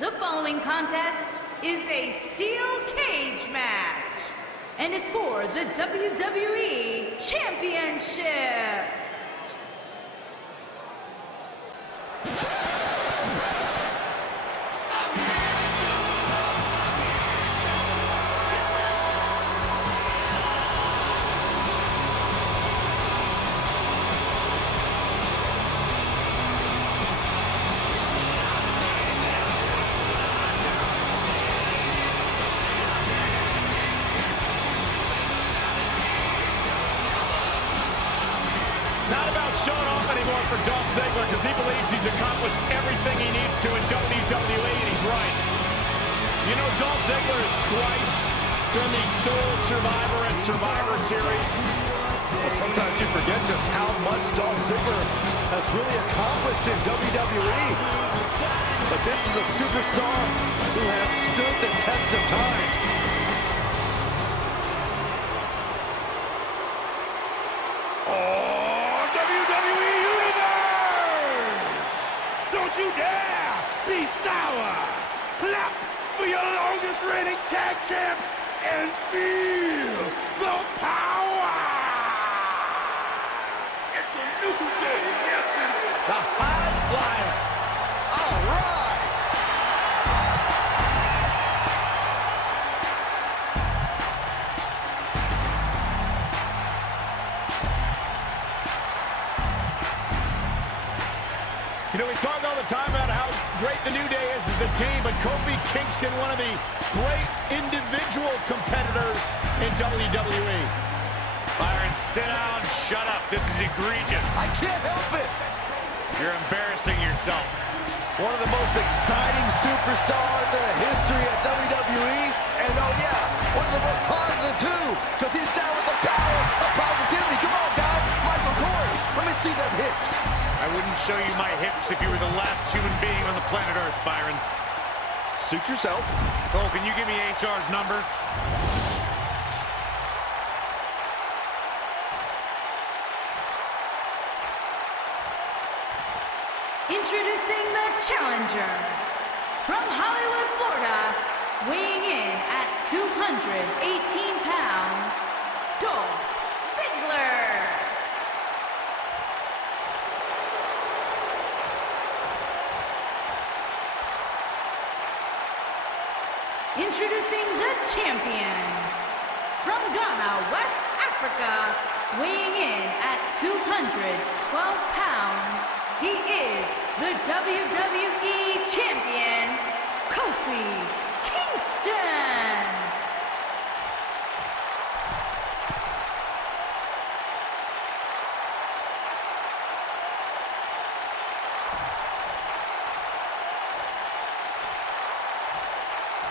The following contest is a steel cage match and is for the WWE Championship. Not about showing off anymore for Dolph Ziggler because he believes he's accomplished everything he needs to in WWE, and he's right. You know, Dolph Ziggler has twice been the sole survivor at Survivor Series. Well, sometimes you forget just how much Dolph Ziggler has really accomplished in WWE. But this is a superstar who has stood the test of time. Don't you dare be sour! Clap for your longest reigning tag champs and feel the power! It's a new day, yes it is! The High Flyer! All right! You know, we talk all the time about how great the New Day is as a team, but Kofi Kingston, one of the great individual competitors in WWE. Byron, sit down, shut up. This is egregious. I can't help it! You're embarrassing yourself. One of the most exciting superstars in the history of WWE. And oh yeah, one of the most positive too, because he's down with the power of positivity. Come on, guys. Michael Corey, let me see them hips. I wouldn't show you my hips if you were the last human being on the planet Earth, Byron. Suit yourself. Oh, can you give me HR's number? Introducing the challenger from Hollywood, Florida, weighing in at 218 pounds, Dolph Ziggler. Introducing the champion from Ghana, West Africa, weighing in at 212 pounds, he is the WWE Champion, Kofi Kingston.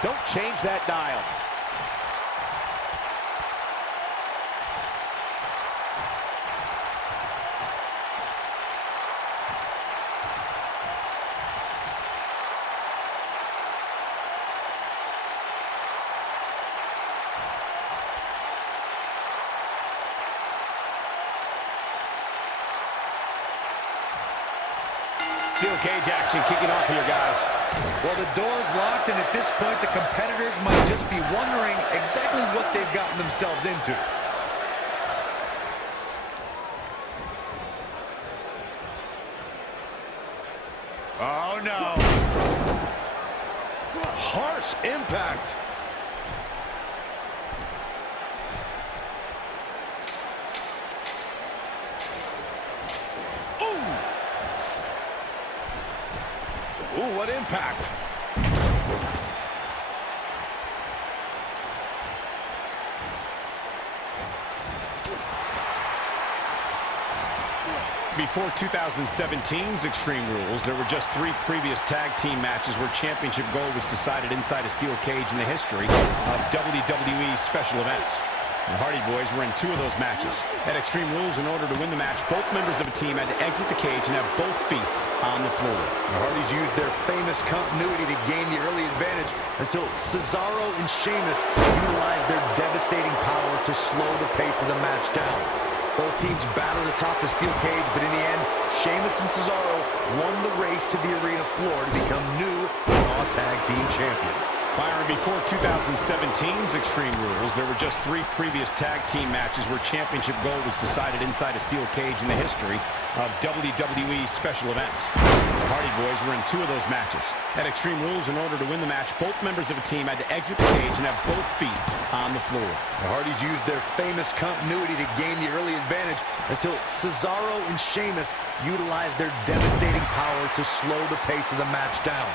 Don't change that dial. Steel cage action kicking off here, guys. Well, the door's locked, and at this point, the competitors might just be wondering exactly what they've gotten themselves into. Oh, no. Harsh impact. Ooh, what impact. Before 2017's Extreme Rules, there were just 3 previous tag team matches where championship gold was decided inside a steel cage in the history of WWE special events. The Hardy Boys were in 2 of those matches. At Extreme Rules, in order to win the match, both members of a team had to exit the cage and have both feet on the floor. The Hardys used their famous continuity to gain the early advantage until Cesaro and Sheamus utilized their devastating power to slow the pace of the match down. Both teams battled atop the steel cage, but in the end, Sheamus and Cesaro won the race to the arena floor to become new Raw Tag Team Champions. Byron, before 2017's Extreme Rules, there were just 3 previous tag team matches where championship gold was decided inside a steel cage in the history of WWE special events. The Hardy Boys were in 2 of those matches. At Extreme Rules, in order to win the match, both members of a team had to exit the cage and have both feet on the floor. The Hardys used their famous continuity to gain the early advantage until Cesaro and Sheamus utilized their devastating power to slow the pace of the match down.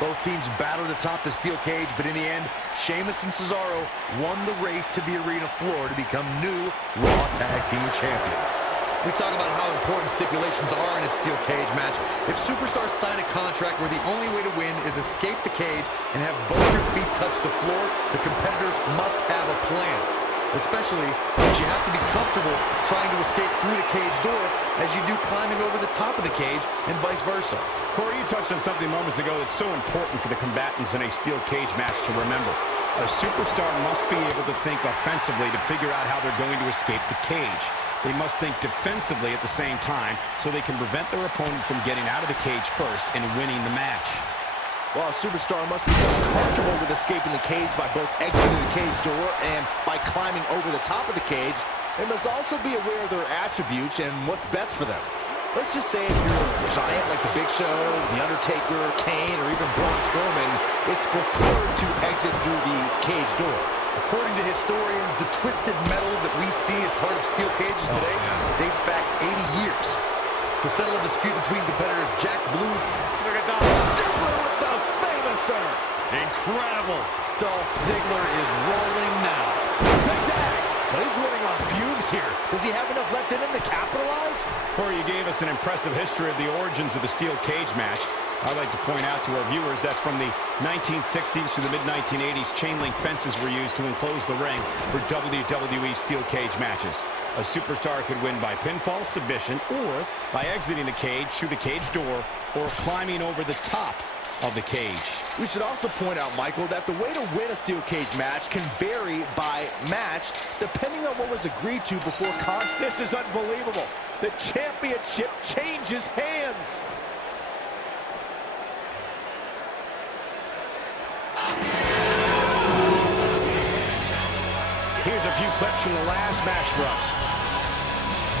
Both teams battled atop the steel cage, but in the end, Sheamus and Cesaro won the race to the arena floor to become new Raw Tag Team Champions. We talk about how important stipulations are in a steel cage match. If superstars sign a contract where the only way to win is escape the cage and have both your feet touch the floor, the competitors must have a plan. Especially since you have to be comfortable trying to escape through the cage door as you do climbing over the top of the cage and vice versa. Corey, you touched on something moments ago that's so important for the combatants in a steel cage match to remember. A superstar must be able to think offensively to figure out how they're going to escape the cage. They must think defensively at the same time so they can prevent their opponent from getting out of the cage first and winning the match. Well, a superstar must be comfortable with escaping the cage by both exiting the cage door and by climbing over the top of the cage. They must also be aware of their attributes and what's best for them. Let's just say if you're a giant like The Big Show, The Undertaker, Kane, or even Braun Strowman, it's preferred to exit through the cage door. According to historians, the twisted metal that we see as part of steel cages today dates back 80 years. To settle a dispute between competitors Jack Blue, Look at Dolph Ziggler with the famouser. Incredible. Dolph Ziggler is rolling now. Zigzag. But he's running on fumes here. Does he have enough left in him to capitalize? Corey, you gave us an impressive history of the origins of the steel cage match. I'd like to point out to our viewers that from the 1960s to the mid-1980s, chain link fences were used to enclose the ring for WWE steel cage matches. A superstar could win by pinfall, submission, or by exiting the cage through the cage door or climbing over the top of the cage. We should also point out, Michael, that the way to win a steel cage match can vary by match depending on what was agreed to before This is unbelievable. The championship changes hands. Here's a few clips from the last match for us.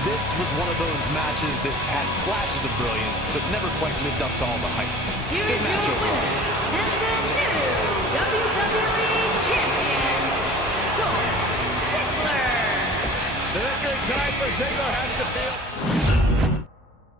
This was one of those matches that had flashes of brilliance, but never quite lived up to all the hype. Here is your winner, and the new WWE Champion, Dolph Ziggler. The victory tonight for Ziggler has to feel